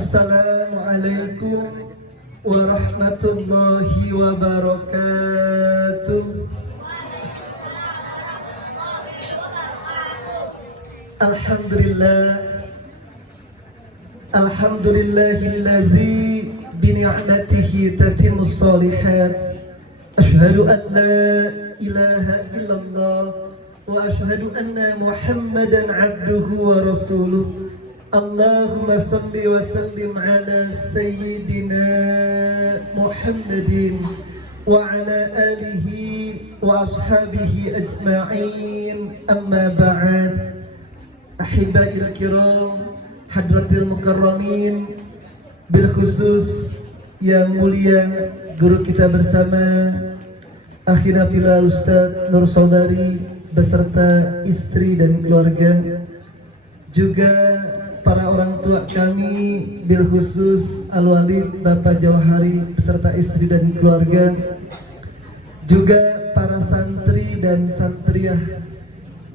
Assalamualaikum warahmatullahi wabarakatuh. Alhamdulillah, alhamdulillahilladzi bini'matihi tatimmus shalihat. Asyhadu an la ilaha illallah wa asyhadu anna Muhammadan abduhu wa rasuluh. Allahumma salli wa sallim ala sayyidina Muhammadin wa ala alihi wa ashabihi ajma'in, amma ba'd. Ahibba'il kiram, hadratil mukarramin, bil khusus yang mulia guru kita bersama akhina fillah Ustaz Nur Saudari beserta istri dan keluarga, juga para orang tua kami, bil khusus Al-Walid Bapak Jawahari beserta istri dan keluarga, juga para santri dan santriah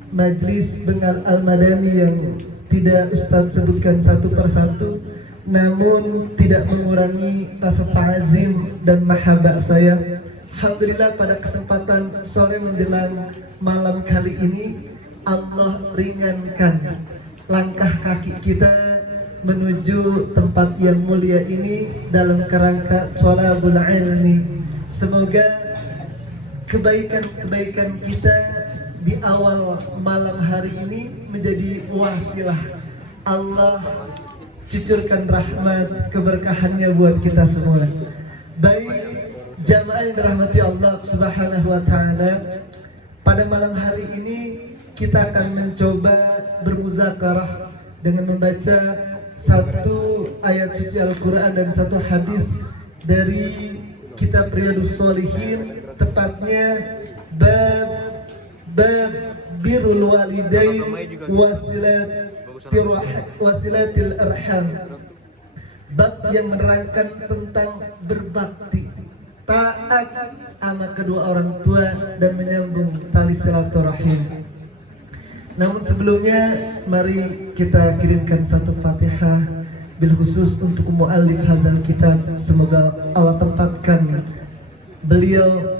Majlis Bengal Al-Madani yang tidak Ustaz sebutkan satu persatu, namun tidak mengurangi rasa ta'azim dan mahabbah saya. Alhamdulillah, pada kesempatan sore menjelang malam kali ini Allah ringankan langkah kaki kita menuju tempat yang mulia ini dalam kerangka thalabul ilmi. Semoga kebaikan-kebaikan kita di awal malam hari ini menjadi wasilah Allah cucurkan rahmat keberkahannya buat kita semua. Baik jamaah yang dirahmati Allah Subhanahu wa taala, pada malam hari ini kita akan mencoba bermuzakarah dengan membaca satu ayat suci Al-Quran dan satu hadis dari kitab Riyadhus Shalihin, tepatnya bab birrul walidain wasilatil arham, bab yang menerangkan tentang berbakti, taat sama kedua orang tua dan menyambung tali silaturahim. Namun sebelumnya mari kita kirimkan satu Fatihah bil khusus untuk muallif hadzal kitab. Semoga Allah tempatkan beliau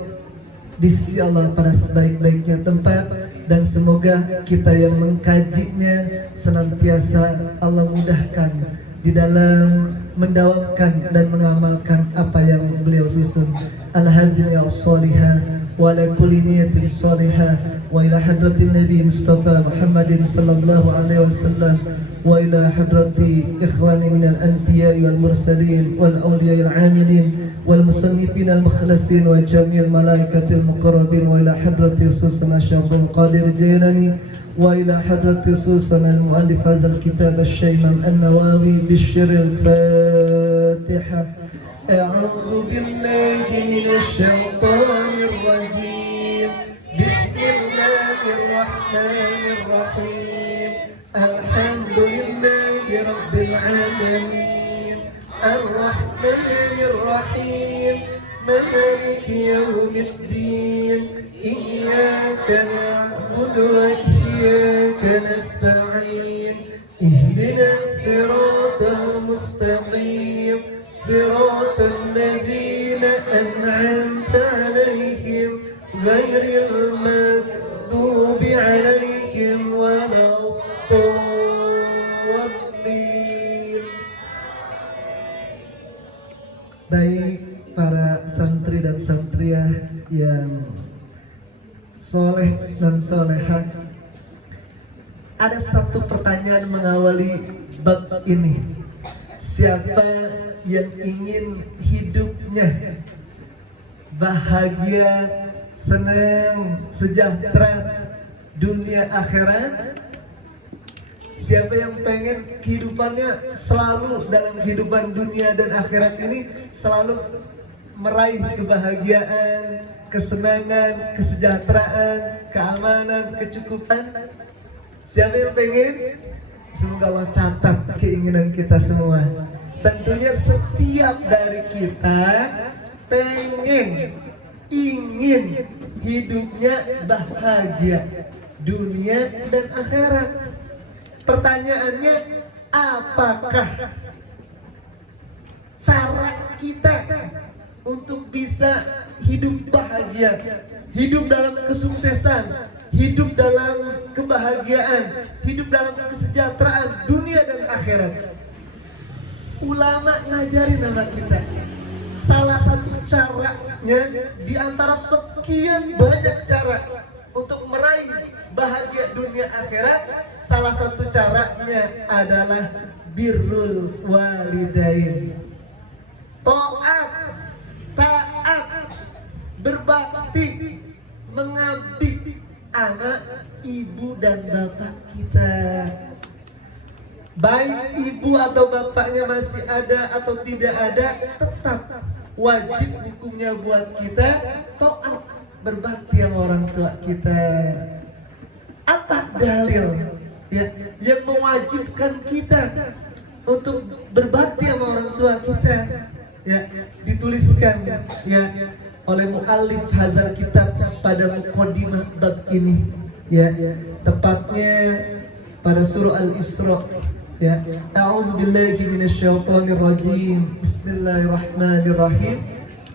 di sisi Allah pada sebaik-baiknya tempat, dan semoga kita yang mengkajinya senantiasa Allah mudahkan di dalam mendawamkan dan mengamalkan apa yang beliau susun. Al-hazin ya sholihah wa la kulli niyatin sholihah wa ila hadratin Nabi Mustafa Muhammadin sallallahu alaihi wasallam wa ila hadrati ikhwani minal anbiya wal mursalin wal awliya al amilin wal musannifin al mukhlasin wa jami'il malaikatil muqarrabin wa ila hadrati khususan Syaikhul Qadir Jailani wa ila hadrati khususan al muallif hadzal kitab Asy-Syaikh An-Nawawi bisyiril Fatihah. A'udzu billahi minasy syaithanir rajim. Bismillahirrahmanirrahim. Alhamdulillahi rabbil alamin. Ar-Rahmanir Rahim. Maliki yaumiddin. Iyyaka na'budu wa iyyaka nasta'in. Ihdinas siratal mustaqim. صراط الذين أنعمت عليهم غير المغضوب عليهم ولا الضالين. Baik para santri dan santriah yang soleh dan solehah, ada satu pertanyaan mengawali bab ini. Siapa yang ingin hidupnya bahagia, senang, sejahtera dunia akhirat? Siapa yang pengen kehidupannya selalu dalam kehidupan dunia dan akhirat ini selalu meraih kebahagiaan, kesenangan, kesejahteraan, keamanan, kecukupan? Siapa yang pengen? Semoga Allah catat keinginan kita semua. Tentunya setiap dari kita ingin hidupnya bahagia dunia dan akhirat. Pertanyaannya, apakah cara kita untuk bisa hidup bahagia, hidup dalam kesuksesan, hidup dalam kebahagiaan, hidup dalam kesejahteraan dunia dan akhirat. Ulama ngajarin sama kita salah satu caranya di antara sekian banyak cara untuk meraih bahagia dunia akhirat. Salah satu caranya adalah birrul walidain, taat, berbakti, mengabdi sama ibu dan bapak kita. Baik ibu atau bapaknya masih ada atau tidak ada, tetap wajib hukumnya buat kita taat, berbakti sama orang tua kita. Apa dalil ya yang mewajibkan kita untuk berbakti sama orang tua kita? Ya, dituliskan ya oleh muallif hadzal kitab pada muqaddimah bab ini, ya, tepatnya pada surah Al-Isra. Ya, a'udzubillahi minasyaitonir rajim. Bismillahirrahmanirrahim.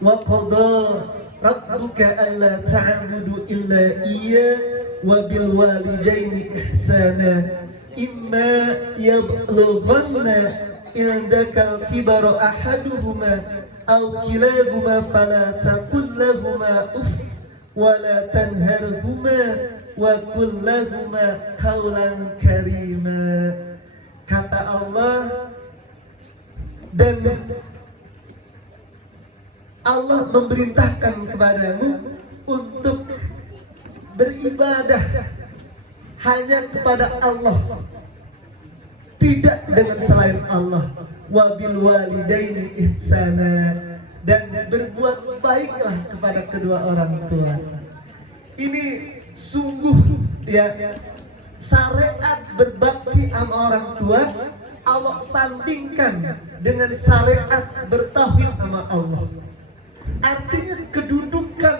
Wa qada rabbuka alla ta'budu illa iyyah wa bil walidaini ihsana imma yablughanna indakal kibara ahaduhuma aw kilahuma fala taqul lahumā uff wa la tanharhumā wa qul lahumā qawlan karīmā. Kata Allah, dan Allah memerintahkan kepadamu untuk beribadah hanya kepada Allah, tidak dengan selain Allah. Wabil walidaini ihsana, dan berbuat baiklah kepada kedua orang tua. Ini sungguh ya syariat berbakti sama orang tua Allah sandingkan dengan syariat bertauhid sama Allah. Artinya kedudukan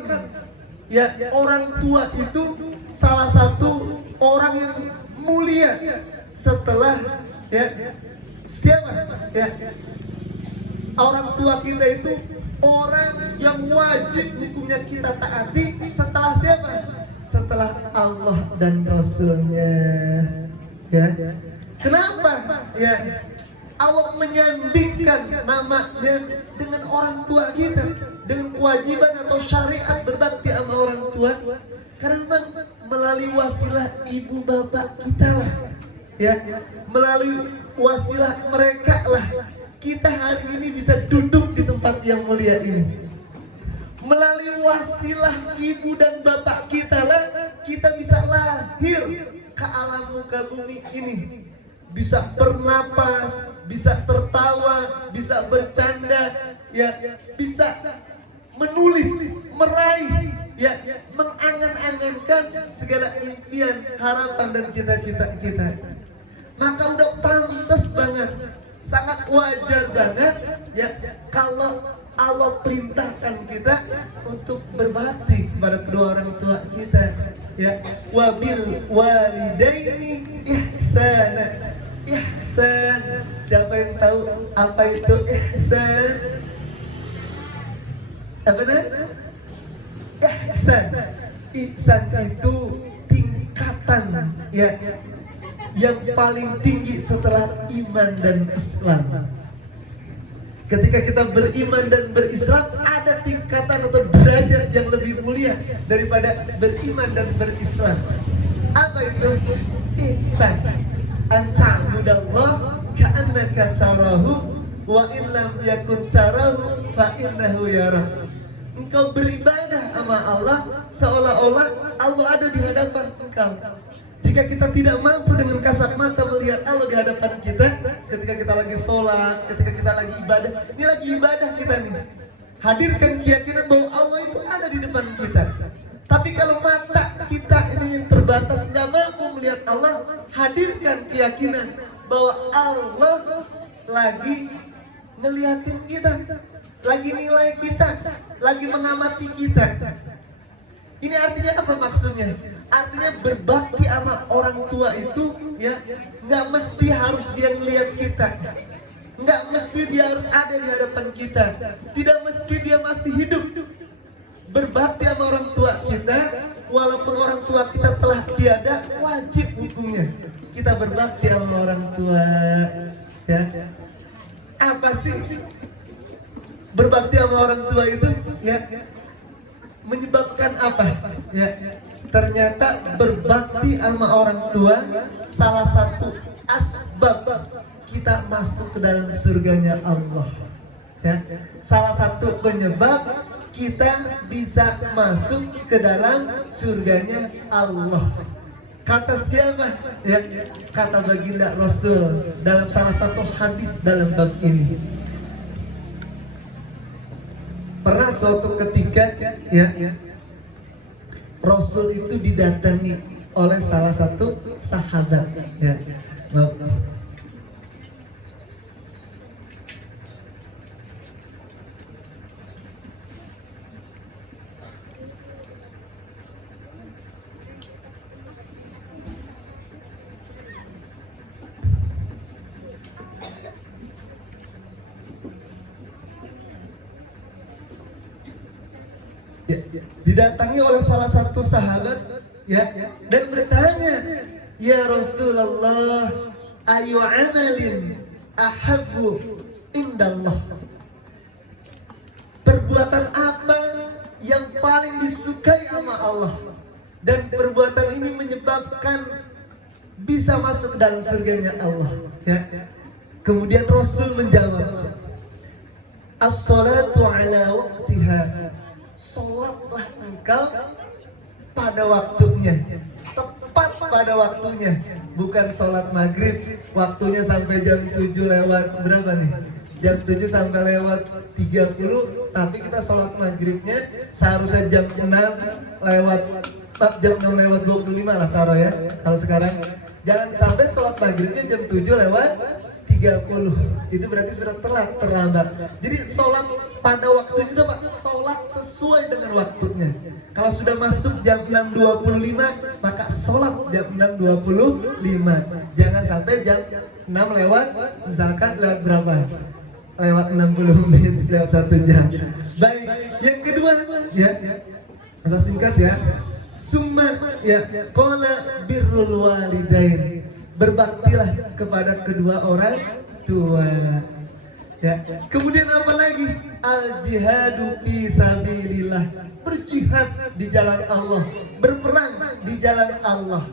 ya orang tua itu salah satu orang yang mulia setelah ya siapa ya orang tua kita itu orang yang wajib hukumnya kita taati setelah siapa? Setelah Allah dan Rasulnya. Ya, kenapa? Ya, Allah menyandingkan namanya dengan orang tua kita, dengan kewajiban atau syariat berbakti sama orang tua, karena melalui wasilah ibu bapak kita lah, ya, melalui wasilah mereka lah kita hari ini bisa duduk di tempat yang mulia ini. Melalui wasilah ibu dan bapak kita lah kita bisa lahir ke alam muka bumi ini, bisa bernapas, bisa tertawa, bisa bercanda, ya, bisa menulis, meraih, ya, mengangan-angankan segala impian, harapan dan cita-cita kita. Maka udah pantas banget, sangat wajar banget ya kalau Allah perintahkan kita untuk berbakti kepada kedua orang tua kita, ya. Wabil walidaini ihsana. Ihsan, siapa yang tahu apa itu ihsan? Apa namanya? Ihsan. Ihsan itu tingkatan ya yang paling tinggi setelah iman dan Islam. Ketika kita beriman dan berislam, ada tingkatan atau derajat yang lebih mulia daripada beriman dan berislam. Apa itu? Ihsan. An ta'budallah ka'annaka tarahu wa in lam yakun tarahu fa innahu yarak. Engkau beribadah sama Allah seolah-olah Allah ada di hadapan engkau. Jika kita tidak mampu dengan kasat mata melihat Allah di hadapan kita, ketika kita lagi sholat, ketika kita lagi ibadah, ini lagi ibadah kita nih, hadirkan keyakinan bahwa Allah itu ada di depan kita. Tapi kalau mata kita ini yang terbatas, nggak mampu melihat Allah, hadirkan keyakinan bahwa Allah lagi ngeliatin kita, lagi nilai kita, lagi mengamati kita. Ini artinya apa maksudnya? Artinya berbakti sama orang tua itu ya nggak mesti harus dia ngelihat kita, Nggak mesti dia harus ada di hadapan kita. Tidak mesti dia masih hidup. Berbakti sama orang tua kita, walaupun orang tua kita telah tiada, wajib hukumnya kita berbakti sama orang tua. Ya, apa sih berbakti sama orang tua itu? Ya, menyebabkan apa? Ya, ternyata berbakti sama orang tua salah satu asbab kita masuk ke dalam surganya Allah. Ya, salah satu penyebab kita bisa masuk ke dalam surganya Allah. Kata siapa? Ya, kata baginda Rasul dalam salah satu hadis dalam bab ini. Pernah suatu ketika ya, Rasul itu didatangi oleh salah satu sahabat. Ya, didatangi oleh salah satu sahabat ya, dan bertanya, ya Rasulullah, ayu amalin ahabbu indallah, perbuatan apa yang paling disukai sama Allah dan perbuatan ini menyebabkan bisa masuk dalam surganya Allah. Ya, kemudian Rasul menjawab, as-salatu ala waqtiha, sholatlah engkau pada waktunya, tepat pada waktunya. Bukan sholat maghrib waktunya sampai jam 7 lewat berapa nih? Jam 7 sampai lewat 30, tapi kita sholat maghribnya seharusnya jam 6 lewat, jam 6 lewat 25 lah taruh ya. Kalau sekarang jangan sampai sholat maghribnya jam 7 lewat 30, itu berarti sudah terlambat. Jadi sholat pada waktu itu Pak, sholat sesuai dengan waktunya. Kalau sudah masuk jam 6.25, maka sholat jam 6.25. Jangan sampai jam 6 lewat, misalkan lewat berapa? Lewat 60 menit, lewat 1 jam. Baik, yang kedua ya, masa singkat ya. Summa ya, qala birrul walidain, berbaktilah kepada kedua orang tua. Ya. Kemudian apa lagi? Al jihadu fi sabilillah, berjihad di jalan Allah, berperang di jalan Allah.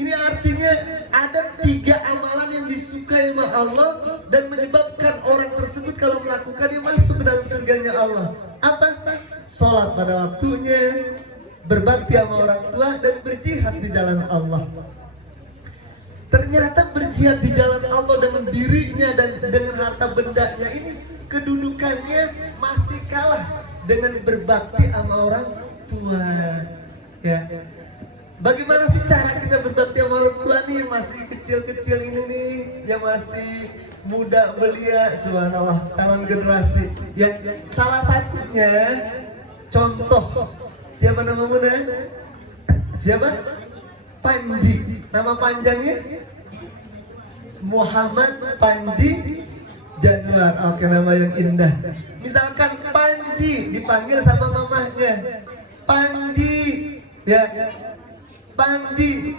Ini artinya ada 3 amalan yang disukai sama Allah dan menyebabkan orang tersebut kalau melakukannya masuk ke dalam surganya Allah. Apa? Sholat pada waktunya, berbakti sama orang tua, dan berjihad di jalan Allah. Ternyata berjihad di jalan Allah dengan dirinya dan dengan harta bendanya ini kedudukannya masih kalah dengan berbakti sama orang tua. Ya. Bagaimana sih cara kita berbakti sama orang tua nih yang masih kecil-kecil ini nih, yang masih muda belia, subhanallah, calon generasi. Ya, salah satunya contoh, siapa nama muda? Siapa? Panji. Nama panjangnya Muhammad Panji Januar. Oke, nama yang indah. Misalkan Panji dipanggil sama mamahnya, Panji, ya, Panji.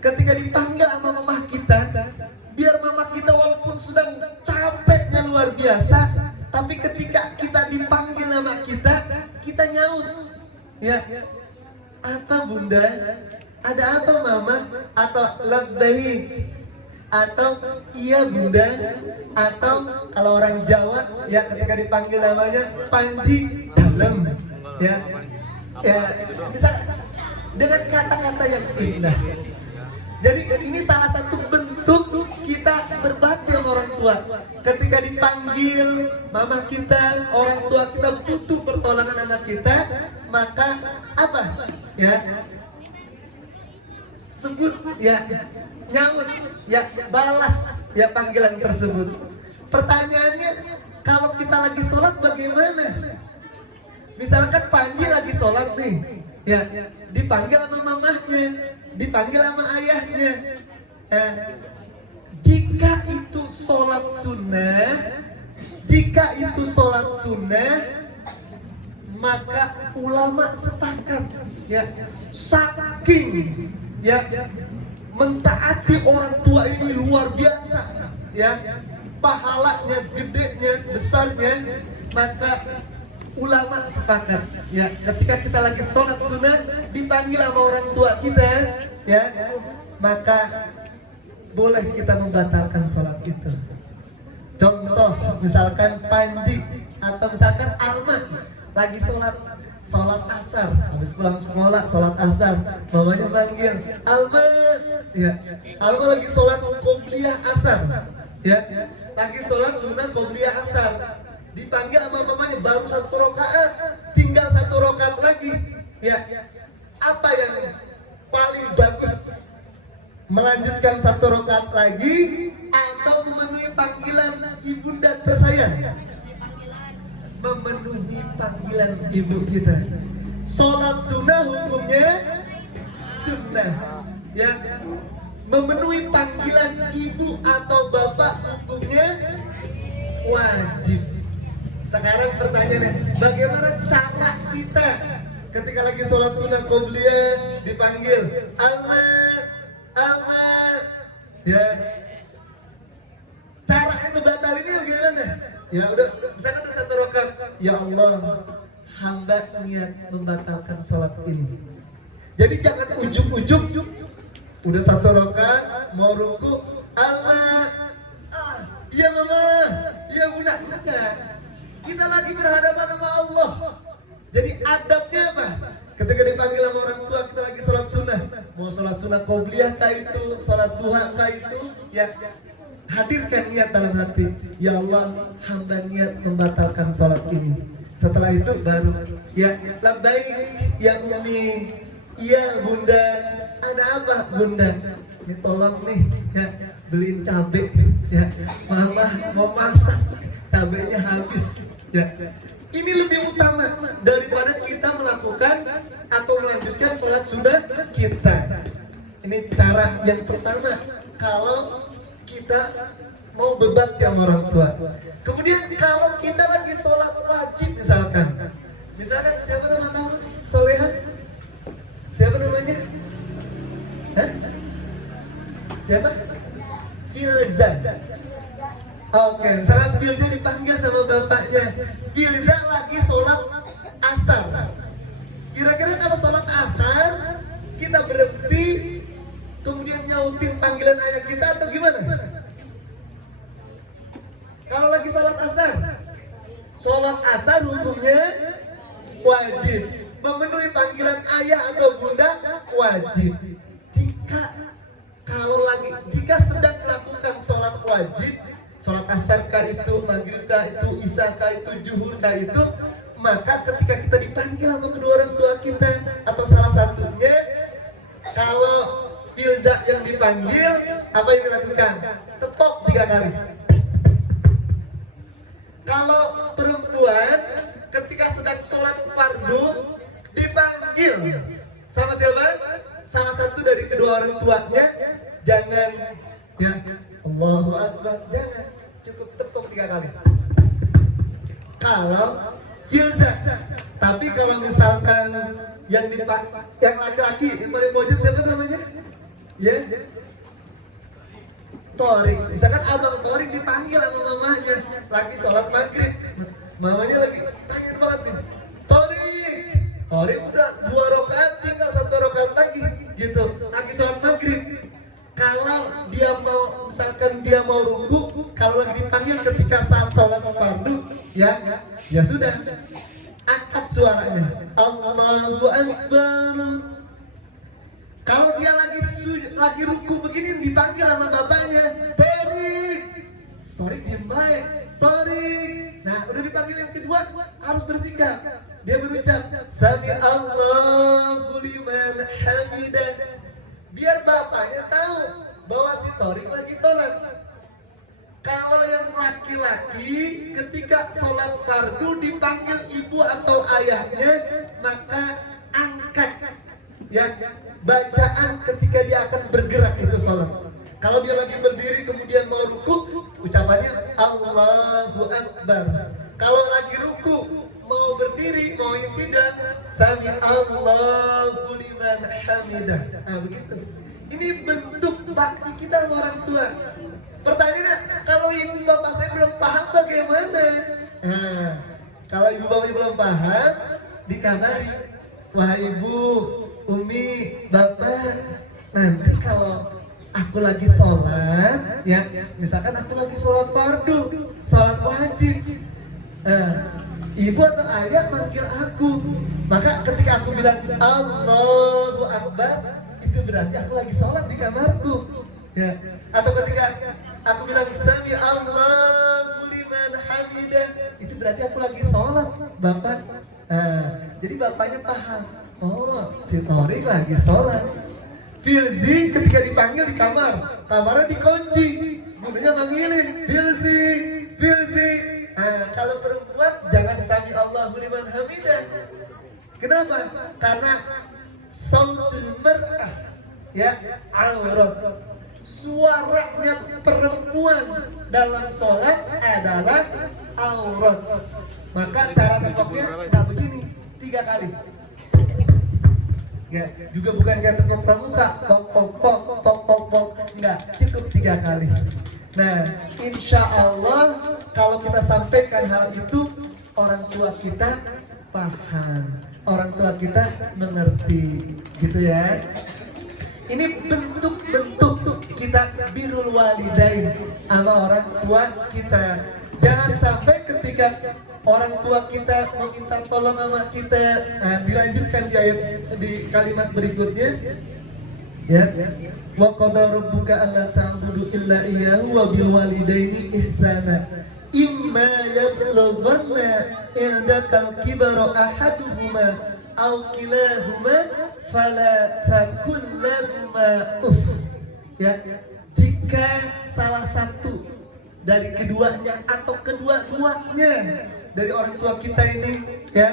Ketika dipanggil sama mamah kita, biar mamah kita walaupun sedang capeknya luar biasa, tapi ketika kita dipanggil nama kita nyaut, ya, apa bunda? Ada apa mama? Atau labbaik, atau iya bunda, atau kalau orang Jawa ya ketika dipanggil namanya Panji dalam, ya, ya, bisa dengan kata-kata yang indah. Jadi ini salah satu bentuk kita berbakti sama orang tua. Ketika dipanggil mama kita, orang tua kita butuh pertolongan sama kita, maka apa? Ya, sebut ya, nyaut ya, balas ya panggilan tersebut. Pertanyaannya, kalau kita lagi sholat bagaimana? Misalkan Panji lagi sholat nih, ya, dipanggil sama mamahnya, dipanggil sama ayahnya. Jika itu sholat sunnah, jika itu sholat sunnah, maka ulama sepakat ya, saking ya mentaati orang tua ini luar biasa ya, pahalanya gedenya, besarnya, maka ulama sepakat ya, ketika kita lagi sholat sunnah dipanggil sama orang tua kita ya, maka boleh kita membatalkan sholat itu. Contoh misalkan Panji atau misalkan Alma lagi sholat asar, habis pulang sekolah sholat asar, mamanya panggil Alma ya, Alma lagi sholat qobliyah asar ya, lagi sholat sunnah qobliyah asar, dipanggil sama mamanya baru 1 rakaat, tinggal 1 rakaat lagi ya, apa yang paling bagus, melanjutkan 1 rakaat lagi atau memenuhi panggilan ibunda tersayang? Memenuhi panggilan ibu kita. Sholat sunnah hukumnya sunnah ya, memenuhi panggilan ibu atau bapak hukumnya wajib. Sekarang pertanyaannya, bagaimana cara kita ketika lagi sholat sunnah qobliyah dipanggil Alma ya, caranya ngebatalinnya gimana? Ya udah, misalkan tuh 1 rakaat, ya Allah, hamba niat membatalkan sholat ini. Jadi jangan ujuk-ujuk, udah 1 rakaat mau ruku, Allah, iya mama, iya bunda, enggak. Kita lagi berhadapan sama Allah. Jadi adabnya apa? Ketika dipanggil sama orang tua, kita lagi sholat sunnah, mau sholat sunnah qobliyah kah itu, sholat duha kah itu, ya hadirkan niat dalam hati, ya Allah, hamba niat membatalkan sholat ini. Setelah itu baru ya labbaik ya umi, iya bunda, ada apa bunda? Ini tolong nih ya, beliin cabai ya, mama mau masak, cabainya habis ya. Ini lebih utama daripada kita melakukan atau melanjutkan sholat sunnah kita. Ini cara yang pertama kalau kita mau berbakti sama orang tua. Kemudian kalau kita lagi sholat wajib misalkan siapa nama kamu? Soleha? Siapa namanya? Hah? Siapa? Filza. Oke, misalnya Filza dipanggil sama bapaknya, Filza lagi sholat asar. Kira-kira kalau sholat asar kita berhenti kemudian nyautin panggilan ayah kita atau gimana? Kalau lagi sholat asar hukumnya wajib, memenuhi panggilan ayah atau bunda wajib. Jika sedang melakukan sholat wajib, sholat asar kah itu, maghrib kah itu, isya kah itu, zuhur kah itu, maka ketika kita dipanggil sama kedua orang tua kita atau salah satunya, kalau Filza yang dipanggil, apa yang dilakukan? Tepok 3 kali. Kalau perempuan ketika sedang sholat fardu dipanggil sama siapa? Salah satu dari kedua orang tuanya, jangan ya Allahu Akbar, jangan, cukup tepuk 3 kali. Kalau Filza, tapi kalau misalkan yang laki-laki yang paling pojok siapa namanya? Ya, Torik. Misalkan abang Torik dipanggil sama mamanya lagi sholat maghrib, mamanya lagi pengen banget nih, Torik udah 2 rakaat, tinggal 1 rakaat lagi gitu, lagi sholat maghrib. Kalau dia mau, misalkan dia mau ruku, kalau lagi dipanggil ketika saat sholat fardu, ya sudah, angkat suaranya, Allahu Akbar. Kalau dia lagi ruku begini dipanggil sama bapaknya, Torik diem baik, Torik. Nah, udah dipanggil yang kedua harus bersikap. Dia berucap, Sami Allahu liman hamidah. Biar bapaknya tahu bahwa si Torik lagi sholat. Kalau yang laki-laki ketika sholat fardu dipanggil ibu atau ayahnya, maka angkat ya bacaan ketika dia akan bergerak itu sholat. Kalau dia lagi berdiri kemudian mau ruku, ucapannya Allahu Akbar. Kalau lagi ruku, mau berdiri, mau tidak, sami Allahu liman hamidah. Nah begitu. Ini bentuk bakti kita sama orang tua. Pertanyaannya, kalau ibu bapak saya belum paham bagaimana? Nah, kalau ibu bapak belum paham, dikabari, wahai ibu, umi, bapak, nanti kalau aku lagi sholat, ya, misalkan aku lagi sholat fardu, sholat wajib, ibu atau ayah manggil aku, maka ketika aku bilang Allahu Akbar, itu berarti aku lagi sholat di kamarku, ya. Atau ketika aku bilang sami Allahu liman hamidah, itu berarti aku lagi sholat, bapak. Jadi bapaknya paham. Oh, si Torik lagi sholat. Filzi ketika dipanggil di kamar, kamarnya dikunci, bunyinya manggilin, Filzi, Filzi. Kalau perempuan jangan sami Allahu liman hamidah. Kenapa? Karena sautul mar'ah, ya, aurat. Suaranya perempuan dalam sholat adalah aurat. Maka cara tepoknya nggak begini, 3 kali. Ya, juga bukan kayak tepok pramuka, pok pok pok pok pok pok, nggak, cukup 3 kali. Nah, insya Allah kalau kita sampaikan hal itu, orang tua kita paham, orang tua kita mengerti, gitu ya. Ini bentuk-bentuk kita birrul walidain sama orang tua kita. Jangan sampai ketika orang tua kita meminta tolong sama kita, dilanjutkan di ayat, di kalimat berikutnya, ya. Wa qada rabbuka alla ta'budu illa iyyahu wa bil walidaini ihsana. Imma yablughanna indakal kibara ahaduhuma aw kilahuma fala takul lahuma uff. Ya, jika salah satu dari keduanya atau kedua-duanya dari orang tua kita ini, ya,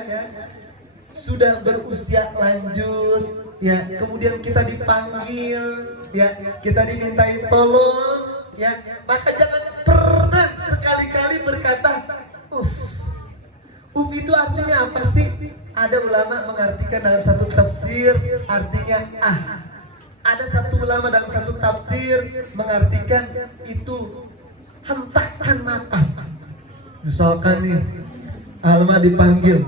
sudah berusia lanjut, ya, kemudian kita dipanggil, ya, kita dimintai tolong, ya, maka jangan pernah sekali-kali berkata uff. Uff itu artinya apa sih? Ada ulama mengartikan dalam satu tafsir artinya ada satu ulama dalam satu tafsir mengartikan itu hentakan napas. Misalkan nih, Alma dipanggil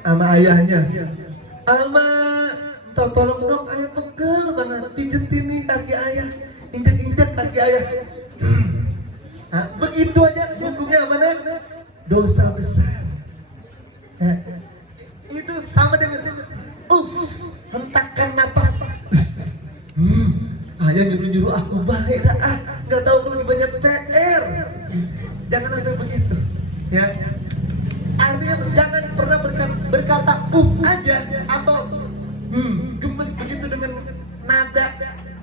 sama ayahnya, Alma, minta tolong dong, ayah pegel banget, pijetin nih kaki ayah, injek-injek kaki ayah. Begitu aja hukumnya mana? Dosa besar. Itu sama dengan hentakan napas. Ayah nyuruh-nyuruh aku baik dah, nggak tahu aku lagi banyak PR. Jangan ada begitu, ya. Artinya jangan pernah berkata aja atau gemes begitu dengan nada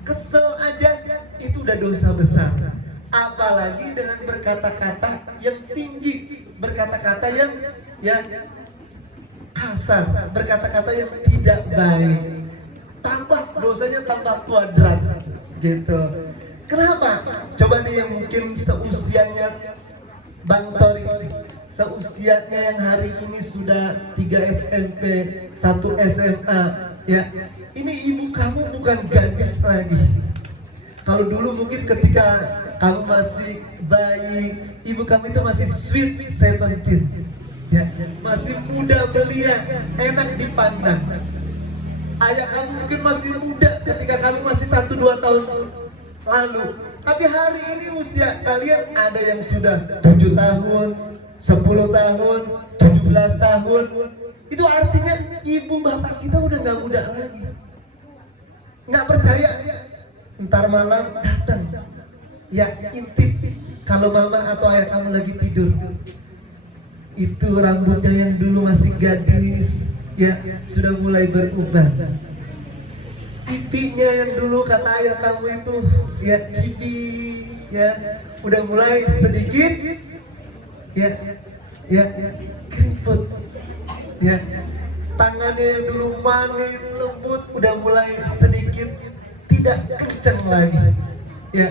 kesel aja, itu udah dosa besar. Apalagi dengan berkata-kata yang tinggi, berkata-kata yang kasar, berkata-kata yang tidak baik. Tambah dosanya tambah kuadrat, gitu. Kenapa? Coba nih yang mungkin seusianya Bang Tori, seusianya yang hari ini sudah 3 SMP, 1 SMA, ya. Ini ibu kamu bukan gadis lagi. Kalau dulu mungkin ketika kamu masih bayi, ibu kamu itu masih sweet 17, ya, masih muda belia, enak dipandang. Ayah kamu mungkin masih muda ketika kamu masih 1-2 tahun lalu. Tapi hari ini usia kalian ada yang sudah 7 tahun, 10 tahun, 17 tahun. Itu artinya ibu bapak kita udah gak muda lagi. Nggak percaya? Ntar malam datang, ya, intip kalau mama atau ayah kamu lagi tidur. Itu rambutnya yang dulu masih gadis, ya, sudah mulai berubah. Pipinya yang dulu kata ayah kamu itu, ya, cipi, ya, udah mulai sedikit, ya, keriput, ya. Tangannya yang dulu manis, lembut, udah mulai sedikit tidak kencang lagi. Ya,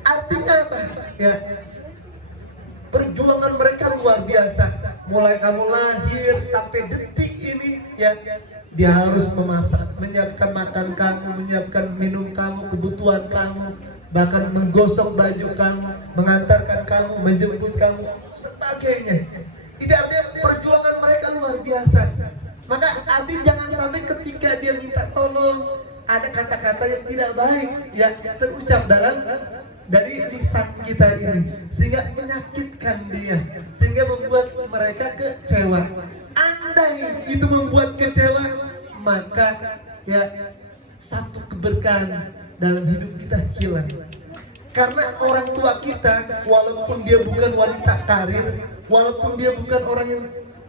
artinya apa? Ya, perjuangan mereka luar biasa. Mulai kamu lahir sampai detik ini, ya, dia harus memasak, menyiapkan makan kamu, menyiapkan minum kamu, kebutuhan kamu, bahkan menggosok baju kamu, mengantarkan kamu, menjemput kamu, sebagainya. Itu artinya perjuangan mereka luar biasa. Maka artinya jangan sampai ketika dia minta tolong ada kata-kata yang tidak baik ya terucap dari lisan kita ini, sehingga menyakitkan dia, sehingga membuat mereka kecewa. Andai itu membuat kecewa, maka ya satu keberkahan dalam hidup kita hilang. Karena orang tua kita, walaupun dia bukan wanita karir, walaupun dia bukan orang yang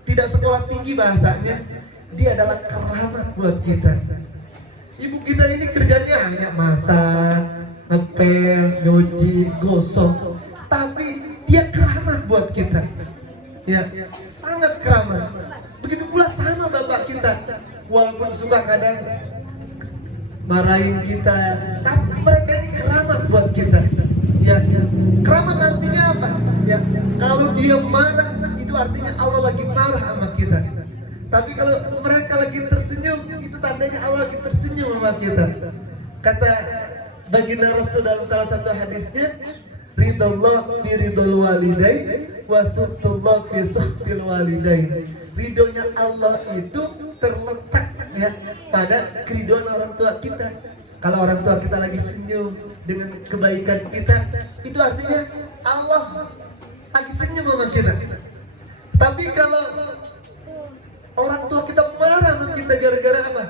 tidak sekolah tinggi bahasanya, dia adalah keramat buat kita. Ibu kita ini kerjanya hanya masak, ngepel, nyuci, gosok, tapi dia keramat buat kita. Ya, sangat keramat. Begitu pula sama bapak kita, walaupun suka kadang marahin kita, tapi mereka ini keramat buat kita. Ya, keramat artinya apa? Ya, kalau dia marah itu artinya Allah lagi marah sama kita. Tapi kalau mereka lagi tersenyum, itu tandanya Allah lagi tersenyum sama kita. Kata baginda Rasul dalam salah satu hadisnya, ridallah fi ridul walidai wa suhtullah fi suhtil walidai. Ridhonya Allah itu terletak ya pada keridhaan orang tua kita. Kalau orang tua kita lagi senyum dengan kebaikan kita, itu artinya Allah lagi senyum sama kita. Tapi kalau orang tua kita marah sama kita gara-gara apa?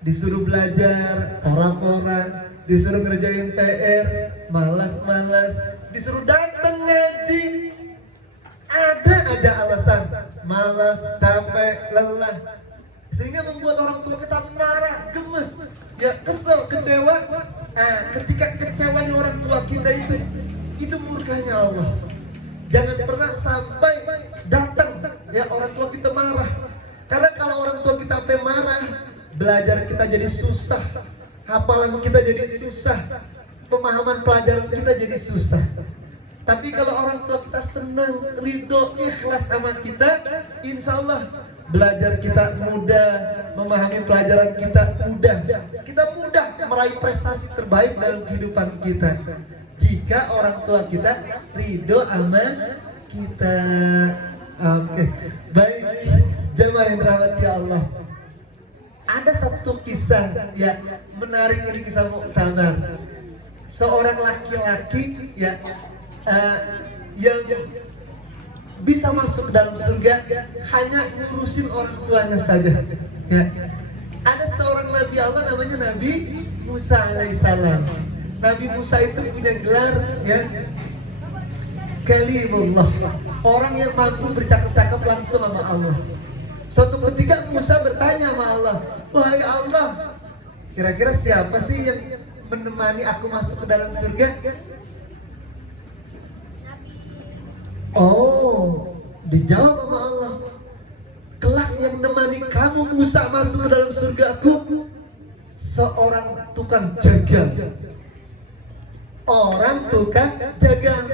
Disuruh belajar, orang-orang, disuruh ngerjain PR, malas-malas, disuruh datang ngaji, ada aja alasan, malas, capek, lelah, sehingga membuat orang tua kita marah, gemes, ya kesel, kecewa. Ketika kecewanya orang tua kita itu murkanya Allah. Jangan pernah sampai datang ya orang tua kita marah. Karena kalau orang tua kita sampai marah, belajar kita jadi susah, hafalan kita jadi susah, pemahaman pelajaran kita jadi susah. Tapi kalau orang tua kita senang, ridho, ikhlas sama kita, insya Allah belajar kita mudah, memahami pelajaran kita mudah. Kita mudah meraih prestasi terbaik dalam kehidupan kita jika orang tua kita ridho sama kita. Oke, baik jemaah yang dirahmati Allah. Ada satu kisah ya menarik, ini kisah muktamar. Seorang laki-laki ya yang bisa masuk ke dalam surga hanya ngurusin orang tuanya saja. Ya. Ada seorang nabi Allah namanya Nabi Musa alaihissalam. Nabi Musa itu punya gelar ya Kalimullah, orang yang mampu bercakap-cakap langsung sama Allah. Suatu ketika Musa bertanya sama Allah, wahai Allah, kira-kira siapa sih yang menemani aku masuk ke dalam surga? Oh, dijawab sama Allah, kelak yang menemani kamu Musa masuk ke dalam surga aku seorang tukang jagal. Orang tukang jagal,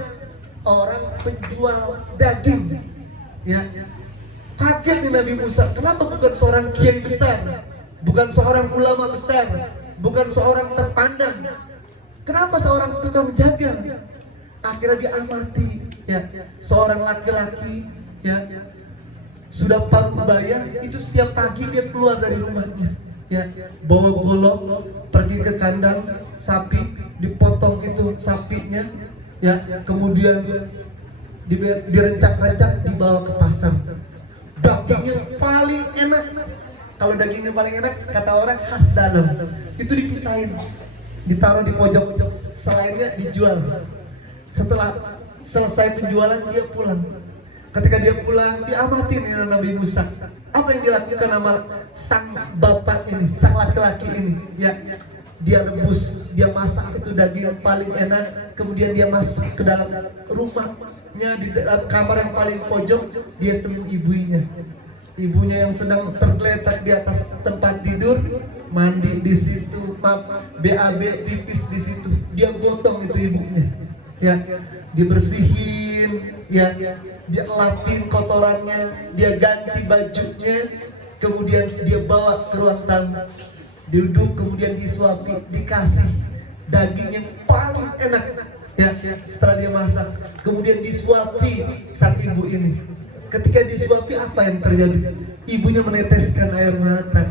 orang penjual daging. Ya, kaget nih Nabi Musa, kenapa bukan seorang kiai besar, bukan seorang ulama besar, bukan seorang terpandang, kenapa seorang tukang jagal? Akhirnya dia amati ya seorang laki-laki ya sudah parubaya, itu setiap pagi dia keluar dari rumahnya ya bawa golok, pergi ke kandang sapi, dipotong itu sapinya ya, kemudian direncak-rencak, dibawa ke pasar. Dagingnya paling enak, kalau dagingnya paling enak kata orang khas dalam, itu dipisahin, ditaruh di pojok, selainnya dijual. Setelah selesai penjualan dia pulang. Ketika dia pulang, diamati nih Nabi Musa, apa yang dilakukan sama sang bapak ini, sang laki-laki ini ya. Dia rebus, dia masak itu daging paling enak, kemudian dia masuk ke dalam rumahnya, di dalam kamar yang paling pojok dia temui ibunya. ibunya yang sedang tergeletak di atas tempat tidur, mandi di situ, BAB pipis di situ, dia gotong itu ibunya, ya, dibersihin, ya, dia lapin kotorannya, dia ganti bajunya, kemudian dia bawa ke ruang tamu, duduk, kemudian disuapi, dikasih daging yang paling enak, ya, setelah dia masak, kemudian disuapi sang ibu ini. Ketika disuapi, apa yang terjadi? Ibunya meneteskan air mata.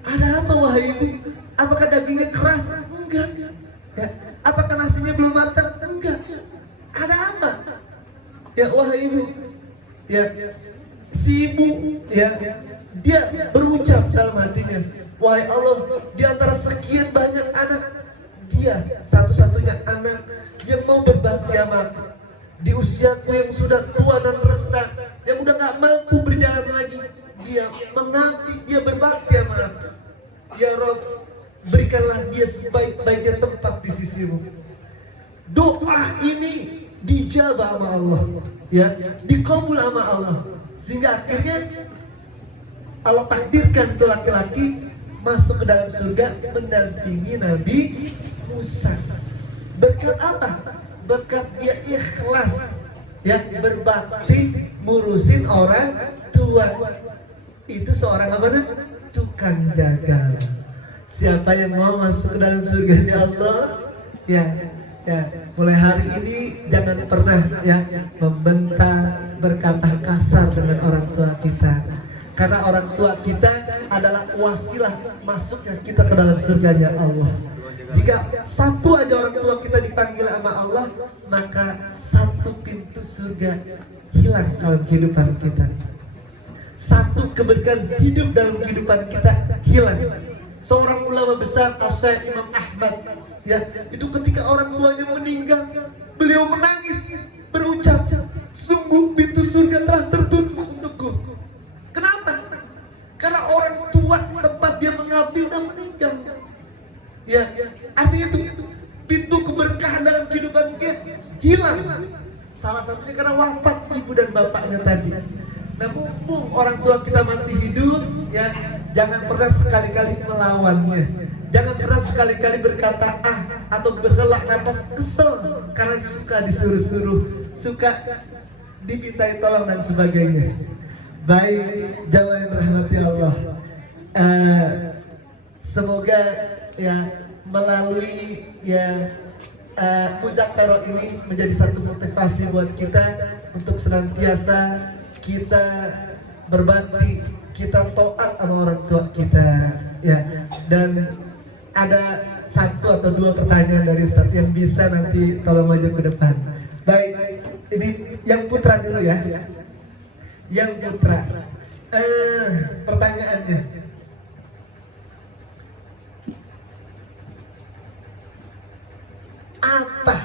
Ada apa wahai ibu? Apakah dagingnya keras? Enggak. Ya. Apakah nasinya belum matang? Enggak. Ada apa? Ya wahai ibu. Ya. Si ibu, ya, dia berucap dalam hatinya, wahai Allah, di antara sekian banyak anak, dia satu-satunya anak yang mau berbakti sama aku. Di usiaku yang sudah tua dan renta, yang udah gak mampu berjalan lagi, dia mengabdi, dia berbakti sama aku. Ya Rob, berikanlah dia sebaik-baiknya tempat di sisimu. Doa ini dijabah sama Allah, ya, dikabul sama Allah, sehingga akhirnya Allah takdirkan itu laki-laki masuk ke dalam surga mendampingi Nabi Musa. Berkat apa? Berkat dia ikhlas, ya, berbakti, ngurusin orang tua. Itu seorang apa nih? Tukang jagal. Siapa yang mau masuk ke dalam surganya Allah, ya, ya, mulai hari ini jangan pernah, ya, membentak, berkata kasar dengan orang tua kita. Karena orang tua kita adalah wasilah masuknya kita ke dalam surganya Allah. Jika satu aja orang tua kita dipanggil sama Allah, maka satu pintu surga hilang dalam kehidupan kita. Satu keberkahan hidup dalam kehidupan kita hilang. Seorang ulama besar, Syekh Imam Ahmad, ya, itu ketika orang tuanya meninggal, beliau menangis, berucap, sungguh pintu surga telah tertutup untukku. Kenapa? Karena orang tua tempat dia mengabdi udah meninggal. Ya, artinya itu pintu keberkahan dalam kehidupan kita hilang. Salah satunya karena wafat ibu dan bapaknya tadi. Nah, mumpung orang tua kita masih hidup, ya, jangan pernah sekali-kali melawannya. Jangan pernah sekali-kali berkata atau berhelak nafas kesel karena suka disuruh-suruh, suka dimintai tolong dan sebagainya. Baik, jamaah yang rahmati Allah. Semoga, ya, melalui, ya, muzakarah ini menjadi satu motivasi buat kita untuk senantiasa kita berbakti, kita taat sama orang tua kita, ya. Dan ada satu atau dua pertanyaan dari Ustadz yang bisa nanti tolong maju ke depan. Baik, ini yang putra dulu, ya. Yang putra. Pertanyaannya, apa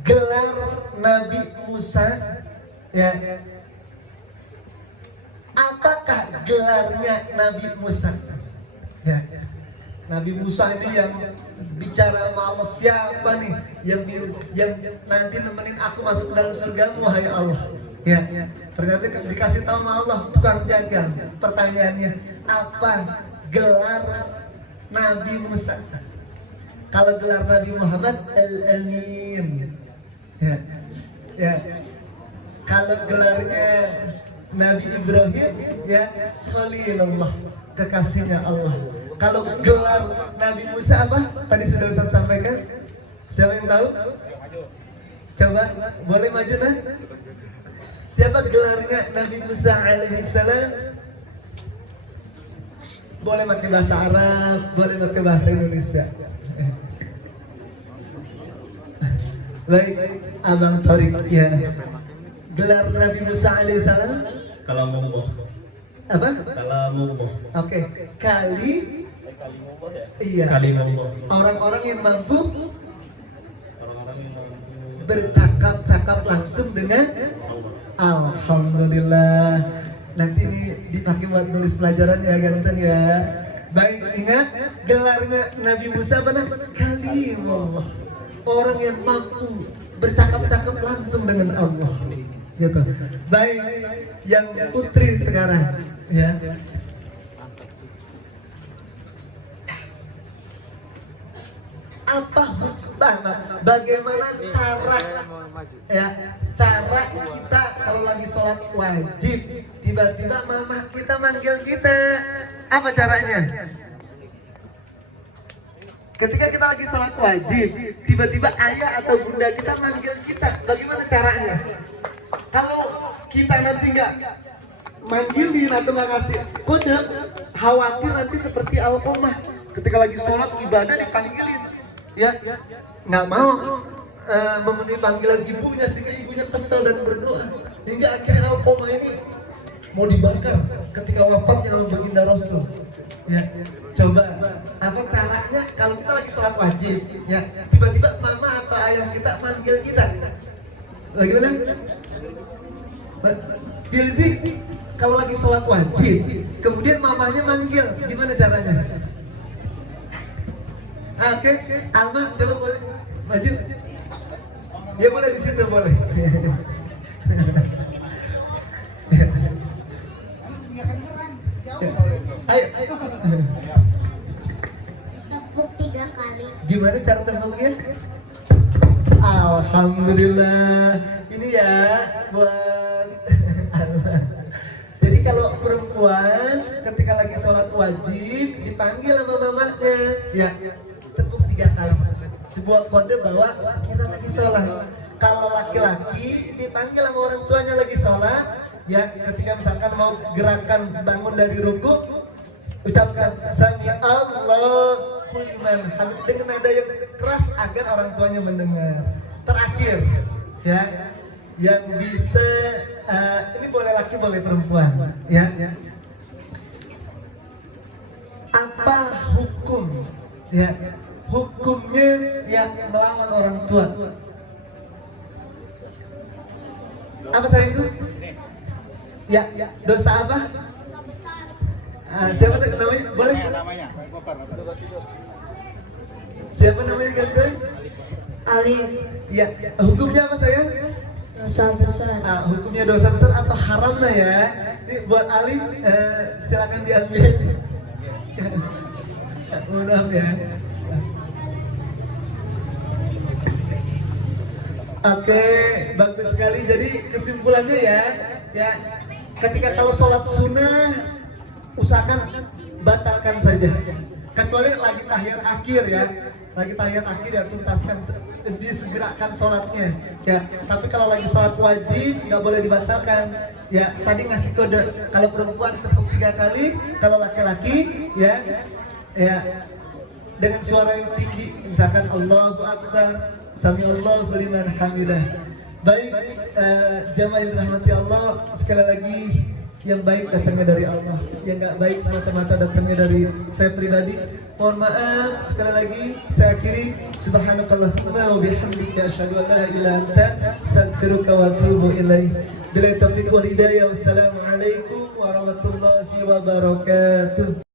gelar Nabi Musa, ya? Apakah gelarnya Nabi Musa? Ya. Nabi Musa ini yang bicara sama Allah, siapa nih yang nanti nemenin aku masuk ke dalam surgamu, wahai Allah. Ya. Ternyata dikasih tahu sama Allah, tukang jagal. Pertanyaannya, apa gelar Nabi Musa? Kalau gelar Nabi Muhammad Al-Amin, ya, ya. Kalau gelarnya Nabi Ibrahim, ya, Khalilullah, kekasihnya Allah. Kalau gelar Nabi Musa apa? Tadi sudah Ustaz sampaikan. Siapa yang tahu? Coba, boleh maju, nah? Siapa gelarnya Nabi Musa alaihissalam? Boleh pakai bahasa Arab, boleh pakai bahasa Indonesia. Baik, Abang Torik, ya. Gelar Nabi Musa alaihissalam? Kalamullah. Apa? Kalamullah. Oke, Kalimullah, ya? Iya. Kalimullah. Orang-orang yang mampu Orang-orang yang mampu bercakap-cakap langsung dengan Allah. Alhamdulillah. Nanti ini dipakai buat nulis pelajaran, ya, ganteng, ya. Baik, ingat gelarnya Nabi Musa apa? Kalimullah. Orang yang mampu bercakap-cakap langsung dengan Allah. gitu. Baik, yang putri sekarang ya. Apa bagaimana cara ya cara kita kalau lagi sholat wajib tiba-tiba mama kita manggil kita, apa caranya? Ketika kita lagi sholat wajib tiba-tiba ayah atau bunda kita manggil kita, bagaimana caranya? Kalau kita nanti nggak manggilin atau nggak kasih kode, khawatir nanti seperti Alqamah ketika lagi sholat ibadah dipanggilin, ya nggak mau memenuhi panggilan ibunya sehingga ibunya kesal dan berdoa hingga akhirnya Alqamah ini mau dibakar ketika wafatnya baginda Rasul. Ya, coba apa caranya kalau kita lagi sholat wajib, ya tiba-tiba mama atau ayah kita manggil kita, bagaimana? Filzik, kalau lagi sholat wajib, kemudian mamanya manggil, gimana caranya? Oke, Alma, coba boleh maju. Ya boleh di situ boleh. Ayo. Tepuk 3 kali. Gimana cara tepuknya? Alhamdulillah. Ini ya buat Alma. Jadi kalau perempuan ketika lagi sholat wajib dipanggil sama mamanya, ya tepuk 3 kali. Sebuah kode bahwa kita lagi sholat. Kalau laki-laki dipanggil sama orang tuanya lagi sholat, ya ketika misalkan mau gerakan bangun dari ruku, ucapkan sami Allahu liman hamid dengan nada yang keras agar orang tuanya mendengar. Terakhir, ya yang bisa ini boleh laki boleh perempuan, ya. Apa hukum, ya hukumnya yang melawan orang tua? Apa saya itu? Ya, dosa apa? Siapa tuh namanya? Boleh? Siapa namanya gantian? Alif. Ya, hukumnya apa saya? Dosa besar. Hukumnya dosa besar atau haram lah ya. Ini buat Alif, silakan diambil. Mohon maaf ya. Oke, bagus sekali. Jadi kesimpulannya ya ketika kalau sholat sunnah usahakan batalkan saja. Kecuali lagi tahiyat akhir ya, lagi tahiyat akhir ya tuntaskan, disegerakan sholatnya. Ya, tapi kalau lagi sholat wajib nggak boleh dibatalkan. Ya, tadi ngasih kode. Kalau perempuan tepuk 3 kali, kalau laki-laki ya dengan suara yang tinggi, misalkan Allahu Akbar. Sami Allahu liman hamidah. Baik, jamaah yang dirahmati Allah, sekali lagi yang baik datangnya dari Allah, yang nggak baik semata-mata datangnya dari saya pribadi. Mohon maaf sekali lagi. Saya akhiri, subhanakallahumma wa bihamdika asyhadu an la ilaha illa anta astaghfiruka wa atubu ilaik. Billahi taufiq wal hidayah. Wassalamualaikum warahmatullahi wabarakatuh.